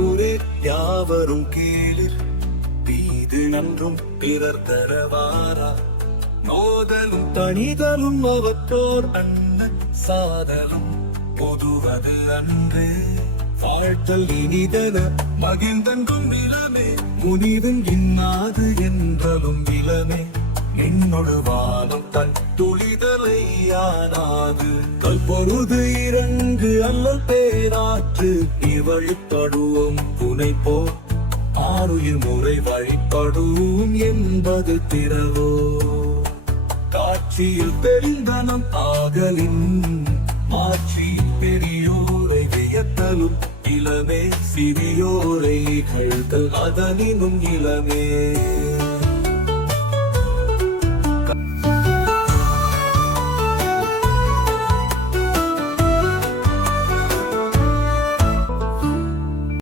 ஊரே யாவரும் கீழிர் தீது நன்றும் பிறர் தரவாரா மோதலும் தனிதலும் அவற்றோர் அண்ணன் சாதலும் பொதுவது அன்று வாழ்த்தல் இனிதன மகிழ்ந்தன்றும் இளமே முனிவன் இன்னாது என்றலும் இளமே நின்னொடு வானம் தன் துளிதலையானாது கல்பொழுது இறங்கு அல்லல் பேராற்று இவழிப்படுவோம் புனைப்போ ஆறுயிர் முறை வழிபடுவோம் என்பது திறவோ காட்சியில் பெருந்தனம் ஆகலின் மாற்றி பெரியோரை வியத்தலும் இளமே சிறியோரை கழுத்தல் அதனினும் இளமே